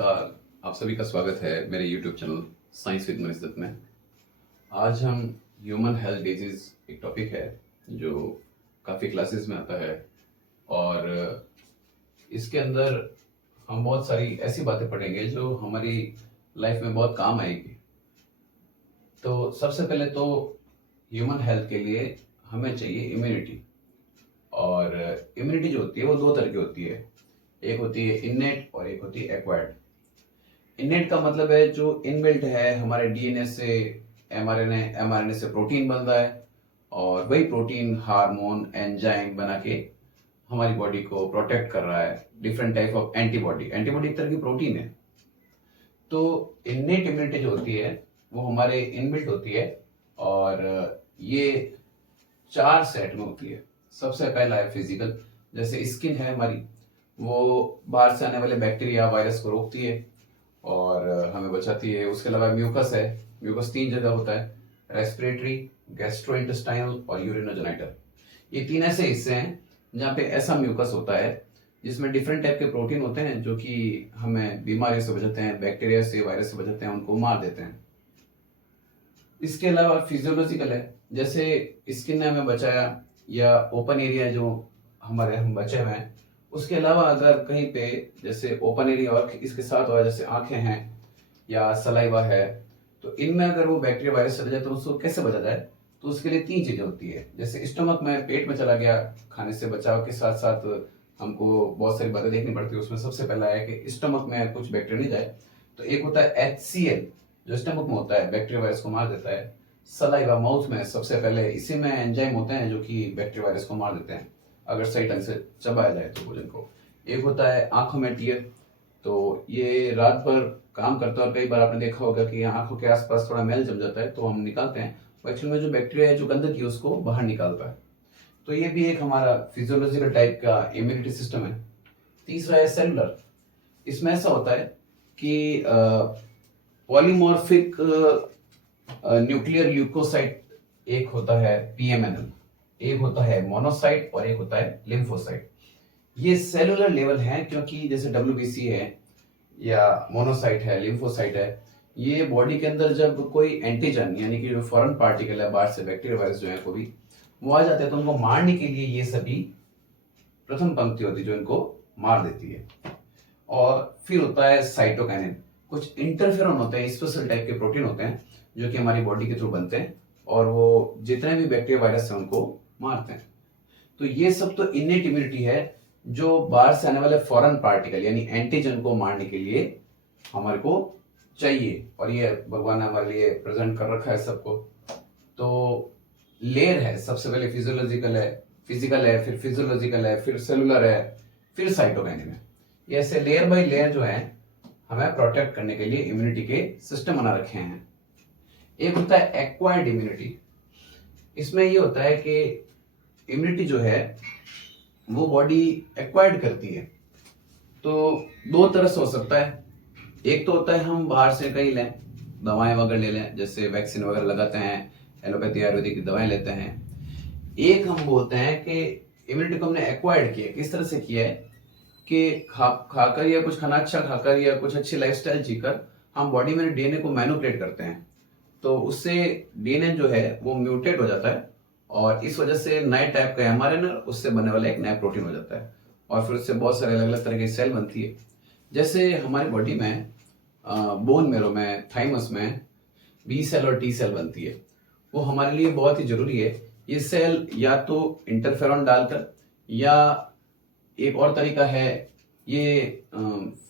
नमस्कार। आप सभी का स्वागत है मेरे YouTube channel science with Manish Dutt में। आज हम ह्यूमन हेल्थ डिजीज एक टॉपिक है जो काफ़ी क्लासेस में आता है और इसके अंदर हम बहुत सारी ऐसी बातें पढ़ेंगे जो हमारी लाइफ में बहुत काम आएगी। तो सबसे पहले तो ह्यूमन हेल्थ के लिए हमें चाहिए इम्यूनिटी। और इम्यूनिटी जो होती है वो दो तरह की होती है, एक होती है इननेट और एक होती है एक्वायर्ड। इननेट का मतलब है जो इनबिल्ट है, हमारे डीएनए से एमआरएनए से प्रोटीन बनता है और वही प्रोटीन हार्मोन एंजाइम बना के हमारी बॉडी को प्रोटेक्ट कर रहा है। डिफरेंट टाइप ऑफ एंटीबॉडी एक तरह की प्रोटीन है। तो इननेट इम्यूनिटी जो होती है वो हमारे इनबिल्ट होती है और ये 4 सेट में होती है। सबसे पहला है फिजिकल, जैसे स्किन है हमारी, वो बाहर से आने वाले बैक्टीरिया वायरस को रोकती है और हमें बचाती है। उसके अलावा म्यूकस है, म्यूकस 3 जगह होता है, रेस्पिरेटरी, गैस्ट्रोइंटेस्टाइनल और यूरिनोजेनिटल। ये 3 ऐसे हिस्से हैं जहाँ पे ऐसा म्यूकस होता है जिसमें डिफरेंट टाइप के प्रोटीन होते हैं जो कि हमें बीमारी से बचाते हैं, बैक्टीरिया से वायरस से बचाते हैं, उनको मार देते हैं। इसके अलावा फिजियोलॉजिकल है, जैसे स्किन ने हमें बचाया या ओपन एरिया जो हम बचे हुए हैं। उसके अलावा अगर कहीं पे जैसे ओपन एरिया और इसके साथ हुआ, जैसे आंखें हैं या सलाइवा है, तो इनमें अगर वो बैक्टीरिया वायरस चला जाए तो उसको कैसे बचा जाए, तो उसके लिए 3 चीजें होती है। जैसे स्टमक में, पेट में चला गया, खाने से बचाव के साथ साथ हमको बहुत सारी बातें देखनी पड़ती है। उसमें सबसे पहला है कि स्टमक में कुछ बैक्टीरिया नहीं जाए, तो एक होता है HCl जो स्टमक में होता है, बैक्टीरिया वायरस को मार देता है। सलाइवा माउथ में सबसे पहले, इसी में एंजाइम होते हैं जो कि बैक्टीरिया वायरस को मार देते हैं अगर सही ढंग से चबाया जाए तो भोजन को। एक होता है आंखों में टीयर, तो ये रात भर काम करता है और कई बार आपने देखा होगा कि आंखों के आसपास थोड़ा मैल जम जाता है तो हम निकालते हैं, एक्चुअल में जो बैक्टीरिया है, जो गंदगी है, उसको बाहर निकालता है। तो ये भी एक हमारा फिजियोलॉजिकल टाइप का इम्यूनिटी सिस्टम है। तीसरा है सेलुलर। इसमें ऐसा होता है कि पॉलीमॉर्फिक न्यूक्लियर ल्यूकोसाइट, एक होता है PMNL, एक होता है मोनोसाइट और एक होता है लिम्फोसाइट। ये सेलुलर लेवल है क्योंकि जैसे WBC है या मोनोसाइट है, लिम्फोसाइट है, ये बॉडी के अंदर जब कोई एंटीजन यानी कि जो फॉरेन पार्टिकल है, बाहर से बैक्टीरिया वायरस जो है कोई भी, वो आ जाते हैं तो उनको मारने के लिए ये सभी प्रथम पंक्ति होती है जो इनको मार देती है। और फिर होता है साइटोकाइनिन। कुछ इंटरफेरॉन होते हैं, स्पेशल टाइप के प्रोटीन होते हैं जो कि हमारी बॉडी के थ्रू बनते हैं और वो जितने भी बैक्टीरिया वायरस है उनको मारते हैं। तो ये सब तो इनेट इम्यूनिटी है जो बाहर से आने वाले फॉरेन पार्टिकल यानी एंटीजन को मारने के लिए हमारे को चाहिए, और ये भगवान ने हमारे लिए प्रेजेंट कर रखा है सबको। तो लेयर है, सबसे पहले फिजियोलॉजिकल है, फिजिकल है, फिर फिजियोलॉजिकल है, फिर सेलुलर है, फिर साइटोकाइनिन है। ये ऐसे लेयर बाय लेयर जो है हमें प्रोटेक्ट करने के लिए इम्यूनिटी के सिस्टम बना रखे हैं। एक होता है एक्वायर्ड इम्यूनिटी। इसमें ये होता है कि इम्यूनिटी जो है वो बॉडी एक्वायर्ड करती है। तो 2 तरह से हो सकता है। एक तो होता है हम बाहर से कहीं लें, दवाएं वगैरह ले लें, जैसे वैक्सीन वगैरह लगाते हैं, एलोपैथी आयुर्वेदिक की दवाएं लेते हैं। एक हम बोलते हैं कि इम्यूनिटी को हमने एक्वायर्ड किया। किस तरह से किया है कि खाकर या कुछ खाना अच्छा खाकर या कुछ अच्छी लाइफस्टाइल जीकर हम बॉडी में डीएनए को मैनिपुलेट करते हैं, तो उससे डीएनए जो है वो म्यूटेट हो जाता है और इस वजह से नए टाइप का एमआरएनए, उससे बनने वाला एक नया प्रोटीन हो जाता है और फिर उससे बहुत सारे अलग अलग तरह की सेल बनती है। जैसे हमारी बॉडी में बोन मेरो में, थाइमस में B सेल और T सेल बनती है, वो हमारे लिए बहुत ही जरूरी है। ये सेल या तो इंटरफेरॉन डालकर, या एक और तरीका है ये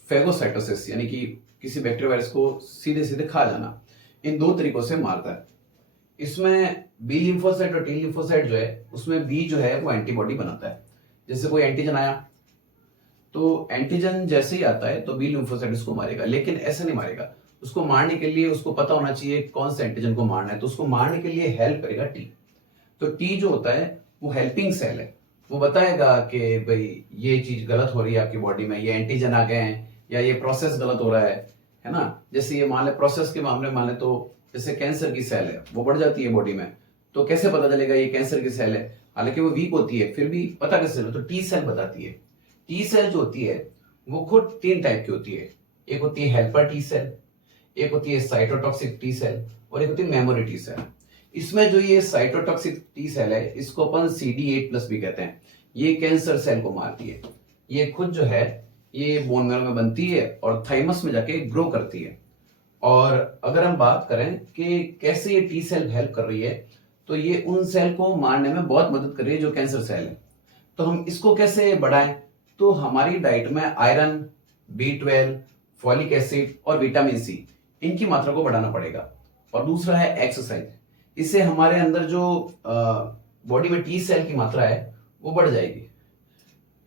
फेगोसाइटोसिस यानी कि किसी बैक्टीरिया वायरस को सीधे सीधे खा जाना। इन 2 तरीकों से मारता है। इसमें B लिम्फोसाइट और T लिम्फोसाइट जो है, उसमें B जो है वो एंटीबॉडी बनाता है। जैसे कोई एंटीजन आया तो एंटीजन जैसे ही आता है तो B लिम्फोसाइट उसको मारेगा, लेकिन ऐसा नहीं मारेगा। उसको मारने के लिए उसको पता होना चाहिए कौन से एंटीजन को मारना है, तो उसको मारने के लिए हेल्प करेगा T। तो T जो होता है वो हेल्पिंग सेल है, वो बताएगा कि भाई ये चीज गलत हो रही है आपकी बॉडी में, ये एंटीजन आ गए हैं या ये प्रोसेस गलत हो रहा है ना। जैसे ये मान ले प्रोसेस के मामले में, मान ले तो जैसे कैंसर की सेल है वो बढ़ जाती है बॉडी में, तो कैसे पता चलेगा ये कैंसर की सेल है, हालांकि वो वीक होती है फिर भी पता कैसे चले, तो T सेल बताती है। T सेल जो होती है वो खुद 3 टाइप की होती है। एक होती है हेल्पर टी सेल, एक होती है साइटोटॉक्सिक टी सेल और एक होती है मेमोरी टी सेल। इसमें जो ये साइटोटॉक्सिक टी सेल है इसको अपन CD8+ भी कहते हैं। ये कैंसर सेल को मारती है। ये खुद जो है ये बोन मैरो में बनती है और थाइमस में जाके ग्रो करती है। और अगर हम बात करें कि कैसे ये टी सेल हेल्प कर रही है, तो ये उन सेल को मारने में बहुत मदद कर रही है जो कैंसर सेल है। तो हम इसको कैसे बढ़ाएं? तो हमारी डाइट में आयरन, B12, फॉलिक एसिड और विटामिन सी, इनकी मात्रा को बढ़ाना पड़ेगा। और दूसरा है एक्सरसाइज। इससे हमारे अंदर जो बॉडी में टी सेल की मात्रा है वो बढ़ जाएगी।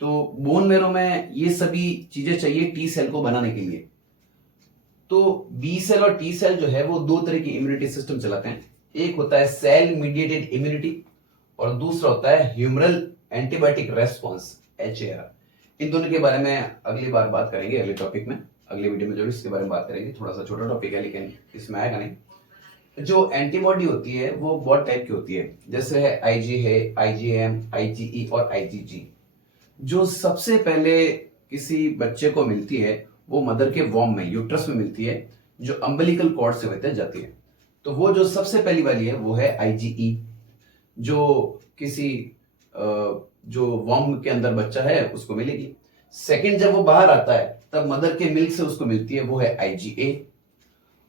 तो बोन मेरो में ये सभी चीजें चाहिए टी सेल को बनाने के लिए। तो बी सेल और टी सेल जो है वो दो तरह की इम्यूनिटी सिस्टम चलाते हैं। एक होता है सेल मीडिएटेड इम्यूनिटी और दूसरा होता है ह्यूमरल एंटीबायोटिक रेस्पॉन्स, HAR। इन दोनों के बारे में अगली बार बात करेंगे, अगले टॉपिक में, अगले वीडियो में जो इसके बारे में बात करेंगे। थोड़ा सा छोटा टॉपिक है लेकिन इसमें आएगा नहीं। जो एंटीबॉडी होती है वो बहुत टाइप की होती है, जैसे है IG है, IgM, IgE और IgG। जो सबसे पहले किसी बच्चे को मिलती है वो मदर के वॉम में, यूट्रस में मिलती है, जो अम्बिलिकल कॉर्ड से होते जाती है। तो वो जो सबसे पहली वाली है वो है IgE, जो किसी जो वॉम के अंदर बच्चा है उसको मिलेगी। सेकंड जब वो बाहर आता है तब मदर के मिल्क से उसको मिलती है, वो है IgA।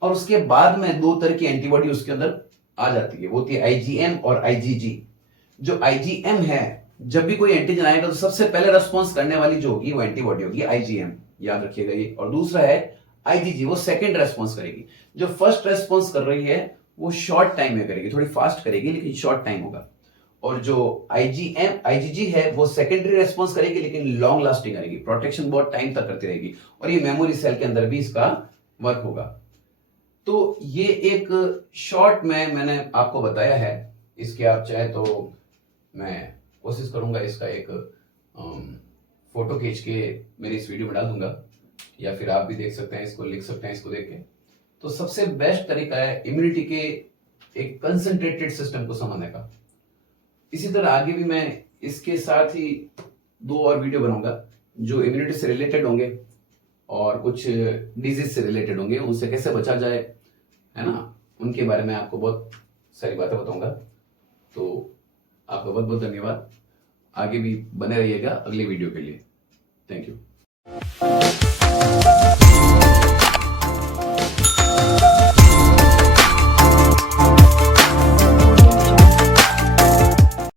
और उसके बाद में दो तरह की एंटीबॉडी उसके अंदर आ जाती है, वो होती है IgM और IgG। जो IgM है, जब भी कोई एंटीजन आएगा तो सबसे पहले रेस्पॉन्स करने वाली जो होगी वो एंटीबॉडी होगी IgM, याद रखिएगा ये। और दूसरा है IgG, वो सेकंड रेस्पॉन्स करेगी। जो फर्स्ट रेस्पॉन्स कर रही है वो शॉर्ट टाइम में करेगी, थोड़ी फास्ट करेगी लेकिन शॉर्ट टाइम होगा। और जो IgG है वो सेकेंडरी रेस्पॉन्स करेगी लेकिन लॉन्ग लास्टिंग करेगी, प्रोटेक्शन बहुत टाइम तक करती रहेगी। और ये मेमोरी सेल के अंदर भी इसका वर्क होगा। तो ये एक शॉर्ट में मैंने आपको बताया है। इसके आप चाहे तो मैं कोशिश करूंगा इसका एक फोटो खींच के मेरे इस वीडियो में डाल दूंगा, या फिर आप भी देख सकते हैं, इसको लिख सकते हैं इसको देख के। तो सबसे बेस्ट तरीका है इम्यूनिटी के एक कंसंट्रेटेड सिस्टम को समझने का। इसी तरह आगे भी मैं इसके साथ ही 2 और वीडियो बनाऊंगा जो इम्यूनिटी से रिलेटेड होंगे और कुछ डिजीज से रिलेटेड होंगे, उनसे कैसे बचा जाए, है ना, उनके बारे में आपको बहुत सारी बातें बताऊंगा। तो आपका बहुत बहुत धन्यवाद। आगे भी बने रहिएगा अगले वीडियो के लिए। Thank you.